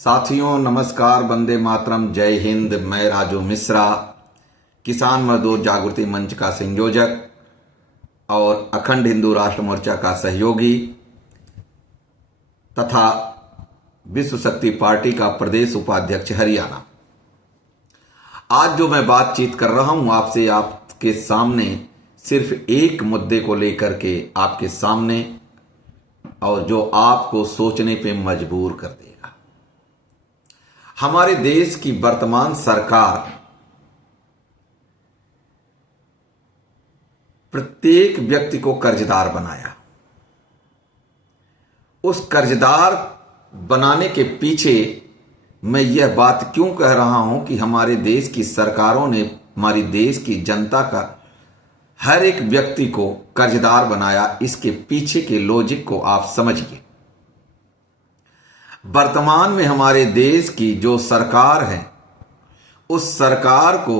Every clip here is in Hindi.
साथियों नमस्कार, वंदे मातरम, जय हिंद। मैं राजू मिश्रा, किसान मजदूर जागृति मंच का संयोजक और अखंड हिंदू राष्ट्र मोर्चा का सहयोगी तथा विश्व शक्ति पार्टी का प्रदेश उपाध्यक्ष हरियाणा। आज जो मैं बातचीत कर रहा हूं आपसे, आपके सामने सिर्फ एक मुद्दे को लेकर के आपके सामने, और जो आपको सोचने पे मजबूर कर देगा। हमारे देश की वर्तमान सरकार प्रत्येक व्यक्ति को कर्जदार बनाया। उस कर्जदार बनाने के पीछे मैं यह बात क्यों कह रहा हूं कि हमारे देश की सरकारों ने हमारी देश की जनता का हर एक व्यक्ति को कर्जदार बनाया, इसके पीछे के लॉजिक को आप समझिए। वर्तमान में हमारे देश की जो सरकार है, उस सरकार को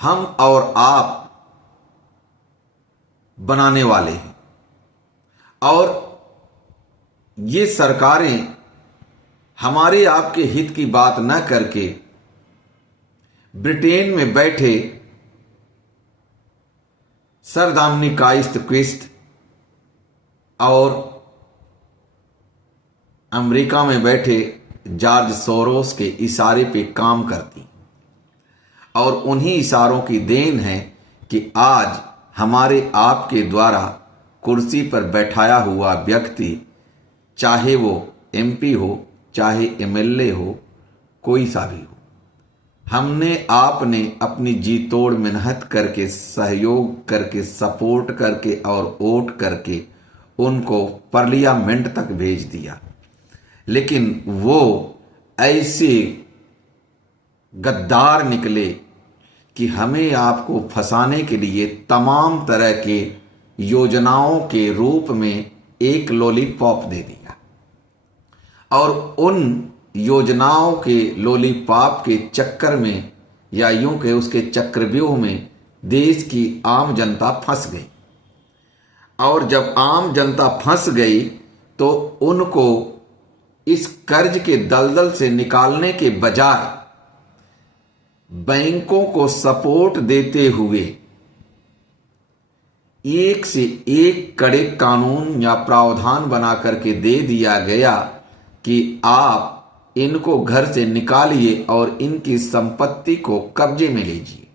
हम और आप बनाने वाले हैं, और ये सरकारें हमारे आपके हित की बात न करके ब्रिटेन में बैठे सरदामनी काइस्ट क्विस्ट और अमेरिका में बैठे जॉर्ज सोरोस के इशारे पे काम करती, और उन्हीं इशारों की देन है कि आज हमारे आपके द्वारा कुर्सी पर बैठाया हुआ व्यक्ति, चाहे वो एमपी हो, चाहे एमएलए हो, कोई सा भी हो, हमने आपने अपनी जी तोड़ मेहनत करके, सहयोग करके, सपोर्ट करके और वोट करके उनको पार्लियामेंट तक भेज दिया। लेकिन वो ऐसे गद्दार निकले कि हमें आपको फंसाने के लिए तमाम तरह के योजनाओं के रूप में एक लॉलीपॉप दे दिया, और उन योजनाओं के लॉलीपॉप के चक्कर में, या यूं के उसके चक्रव्यूह में देश की आम जनता फंस गई। और जब आम जनता फंस गई तो उनको इस कर्ज के दलदल से निकालने के बजाय बैंकों को सपोर्ट देते हुए एक से एक कड़े कानून या प्रावधान बना करके दे दिया गया कि आप इनको घर से निकालिए और इनकी संपत्ति को कब्जे में लीजिए।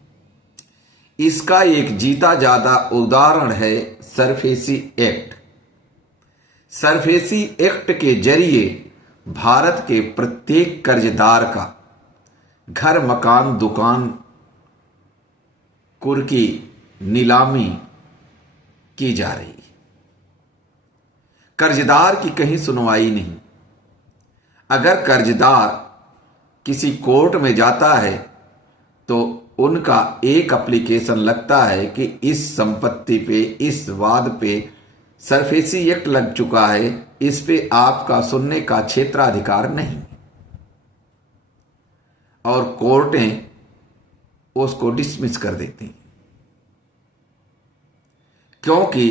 इसका एक जीता जाता उदाहरण है सरफेसी एक्ट। सरफेसी एक्ट के जरिए भारत के प्रत्येक कर्जदार का घर, मकान, दुकान, कुर्की नीलामी की जा रही है। कर्जदार की कहीं सुनवाई नहीं। अगर कर्जदार किसी कोर्ट में जाता है तो उनका एक एप्लीकेशन लगता है कि इस संपत्ति पे, इस वाद पे सरफेसी एक्ट लग चुका है, इस पे आपका सुनने का क्षेत्राधिकार नहीं, और कोर्टें उसको डिसमिस कर देती हैं। क्योंकि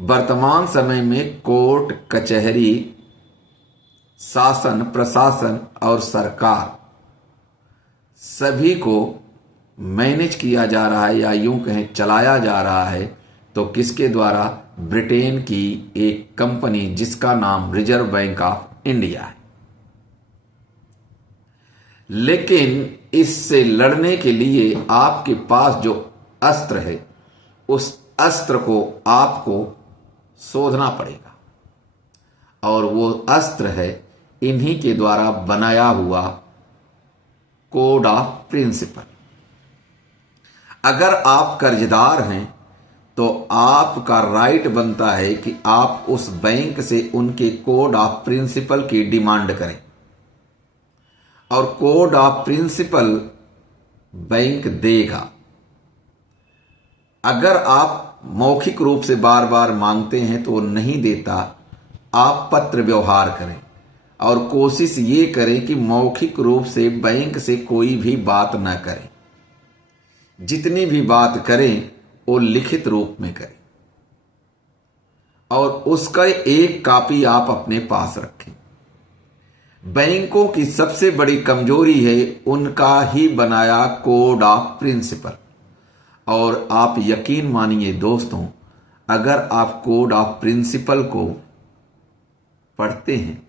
वर्तमान समय में कोर्ट, कचहरी, शासन, प्रशासन और सरकार सभी को मैनेज किया जा रहा है, या यूं कहें चलाया जा रहा है, तो किसके द्वारा? ब्रिटेन की एक कंपनी जिसका नाम रिजर्व बैंक ऑफ इंडिया है। लेकिन इससे लड़ने के लिए आपके पास जो अस्त्र है, उस अस्त्र को आपको शोधना पड़ेगा, और वो अस्त्र है इन्हीं के द्वारा बनाया हुआ कोड ऑफ प्रिंसिपल। अगर आप कर्जदार हैं तो आपका राइट बनता है कि आप उस बैंक से उनके कोड ऑफ प्रिंसिपल की डिमांड करें, और कोड ऑफ प्रिंसिपल बैंक देगा। अगर आप मौखिक रूप से बार बार मांगते हैं तो वो नहीं देता, आप पत्र व्यवहार करें, और कोशिश ये करें कि मौखिक रूप से बैंक से कोई भी बात न करें। जितनी भी बात करें वो लिखित रूप में करें, और उसका एक कॉपी आप अपने पास रखें। बैंकों की सबसे बड़ी कमजोरी है उनका ही बनाया कोड ऑफ प्रिंसिपल। और आप यकीन मानिए दोस्तों, अगर आप कोड ऑफ प्रिंसिपल को पढ़ते हैं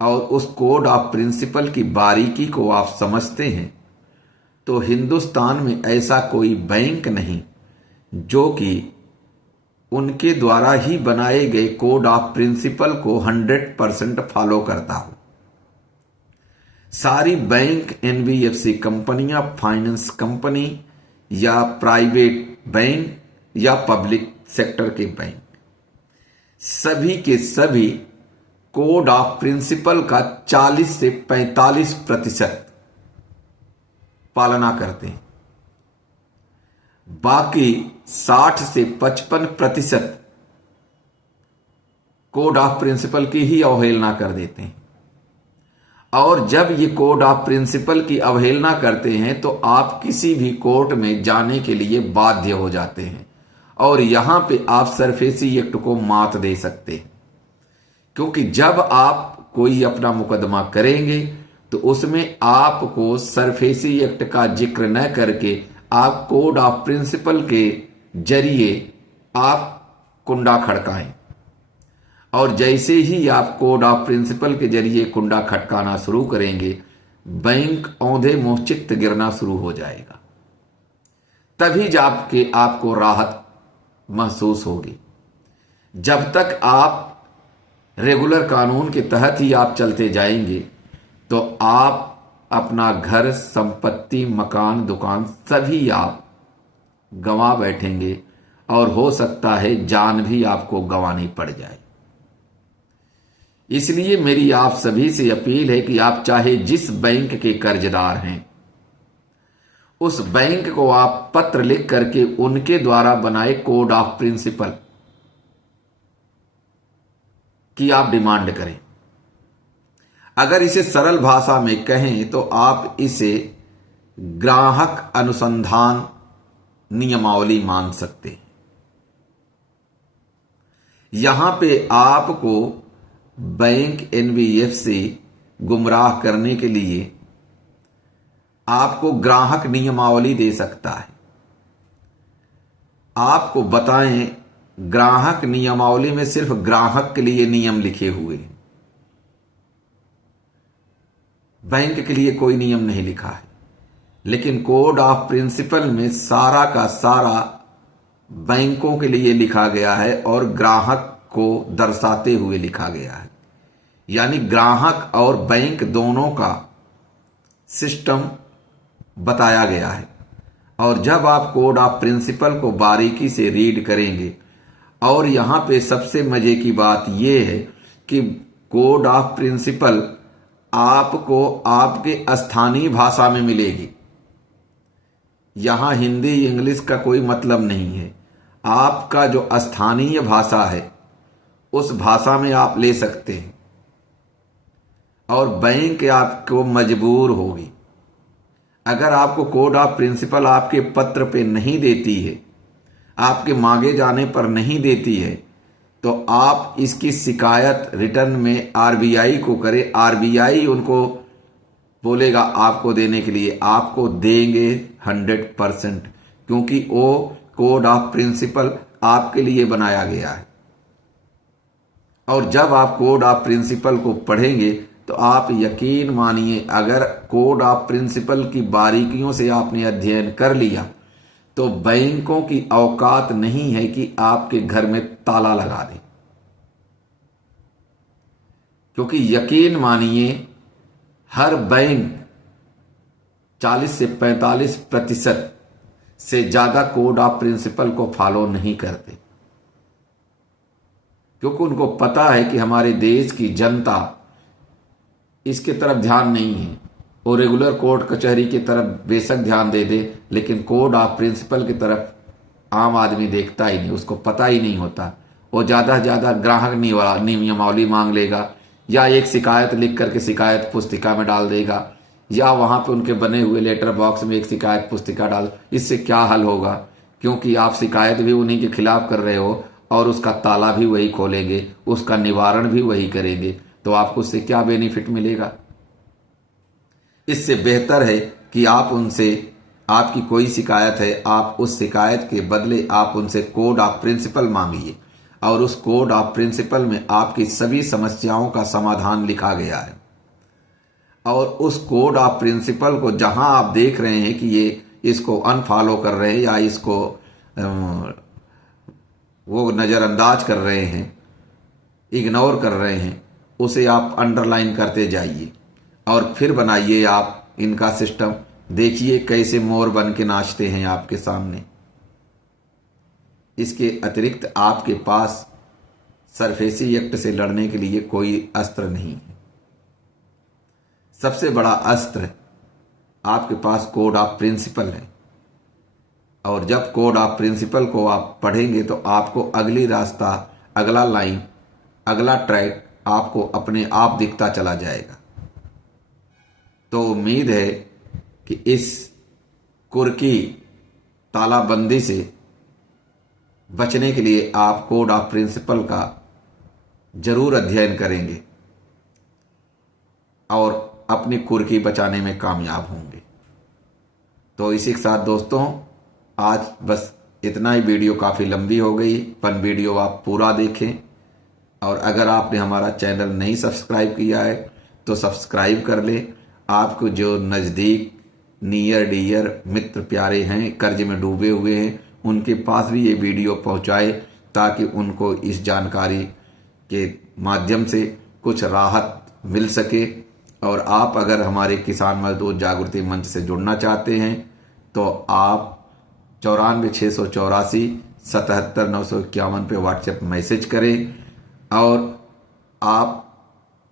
और उस कोड ऑफ प्रिंसिपल की बारीकी को आप समझते हैं, तो हिंदुस्तान में ऐसा कोई बैंक नहीं जो कि उनके द्वारा ही बनाए गए कोड ऑफ प्रिंसिपल को 100% फॉलो करता हो। सारी बैंक, एनबीएफसी कंपनियां, फाइनेंस कंपनी या प्राइवेट बैंक या पब्लिक सेक्टर के बैंक, सभी के सभी कोड ऑफ प्रिंसिपल का 40 से 45% पालना करते हैं। बाकी 60 से 55% कोड ऑफ प्रिंसिपल की ही अवहेलना कर देते हैं। और जब ये कोड ऑफ प्रिंसिपल की अवहेलना करते हैं तो आप किसी भी कोर्ट में जाने के लिए बाध्य हो जाते हैं और यहां पे आप सरफेसी एक्ट को मात दे सकते हैं, क्योंकि जब आप कोई अपना मुकदमा करेंगे तो उसमें आपको सरफेसी एक्ट का जिक्र न करके आप कोड ऑफ प्रिंसिपल के जरिए आप कुंडा खड़काएं। और जैसे ही आप कोड ऑफ प्रिंसिपल के जरिए कुंडा खटकाना शुरू करेंगे, बैंक औंधे मुंह चित्त गिरना शुरू हो जाएगा। तभी जाके आपको राहत महसूस होगी। जब तक आप रेगुलर कानून के तहत ही आप चलते जाएंगे तो आप अपना घर, संपत्ति, मकान, दुकान सभी आप गंवा बैठेंगे और हो सकता है जान भी आपको गंवानी पड़ जाए। इसलिए मेरी आप सभी से अपील है कि आप चाहे जिस बैंक के कर्जदार हैं, उस बैंक को आप पत्र लिख करके उनके द्वारा बनाए कोड ऑफ प्रिंसिपल की आप डिमांड करें। अगर इसे सरल भाषा में कहें तो आप इसे ग्राहक अनुसंधान नियमावली मान सकते हैं। यहां पे आपको बैंक, एनबीएफसी गुमराह करने के लिए आपको ग्राहक नियमावली दे सकता है। आपको बताएं, ग्राहक नियमावली में सिर्फ ग्राहक के लिए नियम लिखे हुए हैं, बैंक के लिए कोई नियम नहीं लिखा है। लेकिन कोड ऑफ प्रिंसिपल में सारा का सारा बैंकों के लिए लिखा गया है और ग्राहक को दर्शाते हुए लिखा गया है। यानी ग्राहक और बैंक दोनों का सिस्टम बताया गया है। और जब आप कोड ऑफ प्रिंसिपल को बारीकी से रीड करेंगे, और यहां पे सबसे मजे की बात यह है कि कोड ऑफ प्रिंसिपल आपको आपके स्थानीय भाषा में मिलेगी। यहां हिंदी इंग्लिश का कोई मतलब नहीं है। आपका जो स्थानीय भाषा है उस भाषा में आप ले सकते हैं। और बैंक आपको मजबूर होगी, अगर आपको कोड ऑफ प्रिंसिपल आपके पत्र पे नहीं देती है, आपके मांगे जाने पर नहीं देती है, तो आप इसकी शिकायत रिटर्न में आरबीआई को करें। आरबीआई उनको बोलेगा आपको देने के लिए, आपको देंगे 100%, क्योंकि वो कोड ऑफ प्रिंसिपल आपके लिए बनाया गया है। और जब आप कोड ऑफ प्रिंसिपल को पढ़ेंगे तो आप यकीन मानिए, अगर कोड ऑफ प्रिंसिपल की बारीकियों से आपने अध्ययन कर लिया तो बैंकों की औकात नहीं है कि आपके घर में ताला लगा दे। क्योंकि यकीन मानिए, हर बैंक 40 से 45% से ज्यादा कोड ऑफ प्रिंसिपल को फॉलो नहीं करते, क्योंकि उनको पता है कि हमारे देश की जनता इसके तरफ ध्यान नहीं है। वो रेगुलर कोर्ट कचहरी की तरफ बेशक ध्यान दे दे, लेकिन कोड ऑफ प्रिंसिपल की तरफ आम आदमी देखता ही नहीं, उसको पता ही नहीं होता। वो ज़्यादा से ज़्यादा ग्राहक नियमावली मांग लेगा, या एक शिकायत लिख करके शिकायत पुस्तिका में डाल देगा, या वहाँ पे उनके बने हुए लेटर बॉक्स में एक शिकायत पुस्तिका डाल। इससे क्या हल होगा? क्योंकि आप शिकायत भी उन्हीं के खिलाफ कर रहे हो और उसका ताला भी वही खोलेंगे, उसका निवारण भी वही करेंगे। तो आपको उससे क्या बेनिफिट मिलेगा। इससे बेहतर है कि आप उनसे, आपकी कोई शिकायत है, आप उस शिकायत के बदले आप उनसे कोड ऑफ प्रिंसिपल मांगिए और उस कोड ऑफ प्रिंसिपल में आपकी सभी समस्याओं का समाधान लिखा गया है। और उस कोड ऑफ प्रिंसिपल को जहां आप देख रहे हैं कि ये इसको अनफॉलो कर रहे हैं या इसको वो नज़रअंदाज कर रहे हैं, इग्नोर कर रहे हैं, उसे आप अंडरलाइन करते जाइए और फिर बनाइए आप इनका सिस्टम। देखिए कैसे मोर बन के नाचते हैं आपके सामने। इसके अतिरिक्त आपके पास सरफेसी एक्ट से लड़ने के लिए कोई अस्त्र नहीं है। सबसे बड़ा अस्त्र आपके पास कोड ऑफ प्रिंसिपल है, और जब कोड ऑफ प्रिंसिपल को आप पढ़ेंगे तो आपको अगली रास्ता, अगला लाइन, अगला ट्रैक आपको अपने आप दिखता चला जाएगा। तो उम्मीद है कि इस कुर्की तालाबंदी से बचने के लिए आप कोड ऑफ प्रिंसिपल का जरूर अध्ययन करेंगे और अपनी कुर्की बचाने में कामयाब होंगे। तो इसी के साथ दोस्तों आज बस इतना ही। वीडियो काफ़ी लंबी हो गई, पर वीडियो आप पूरा देखें। और अगर आपने हमारा चैनल नहीं सब्सक्राइब किया है तो सब्सक्राइब कर लें। आपको जो नज़दीक नियर डियर मित्र प्यारे हैं, कर्ज में डूबे हुए हैं, उनके पास भी ये वीडियो पहुंचाए ताकि उनको इस जानकारी के माध्यम से कुछ राहत मिल सके। और आप अगर हमारे किसान मजदूर जागृति मंच से जुड़ना चाहते हैं तो आप 94 684 77 951 पे व्हाट्सएप मैसेज करें। और आप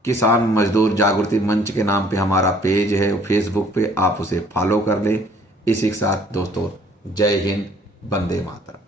किसान मजदूर जागृति मंच के नाम पे हमारा पेज है फेसबुक पे, आप उसे फॉलो कर लें। इसी के साथ दोस्तों जय हिंद, वंदे मातरम।